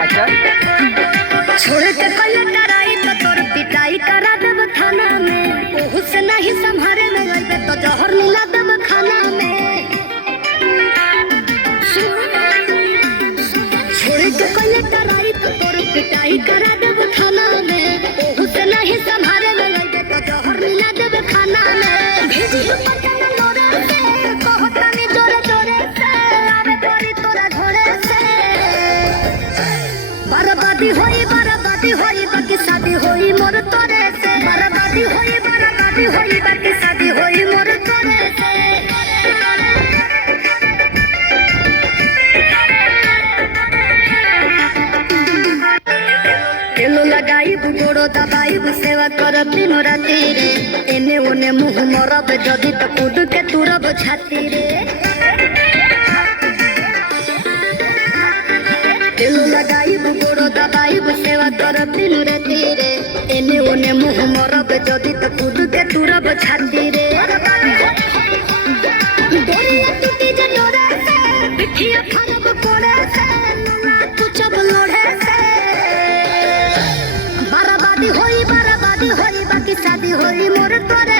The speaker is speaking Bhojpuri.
अच्छा छोड़ के कल डराई तो तोर पिटाई करा देब थाना में। ओहू से नहीं संभारे में अइबे तो जहर मिला देब खाना में। छोड़ के कल डराई तो तोर पिटाई करा देब थाना में। ओहू से नहीं संभारे में अइबे तो जहर मिला देब खाना में। भेजी पटन लोरे से कहतानी जोरे जोरे से आवे पड़ी तोरा घोड़े से। बर्बादी होई बाकी शादी होई मोर तोरे से। बर्बादी होई बाकी शादी होई मोर तोरे से। तेलो लगाई गोड़ो दबाई सेवा करब दिन राति रे। एने ओने मुँह मरब जदि तो कूद के तुरब छाती रे। तेलो लगाई गोड़ो दबाई सेवा करब दिन राति रे। एने ओने मुँह मरब जदि तो कूद के तुरब छाती रे। डोरिया टूटी जे डोरे से पिठिया फरब कोड़े से लुना कुचब लोढ़े से। बर्बादी होई बाकी शादी होई मोर तोरे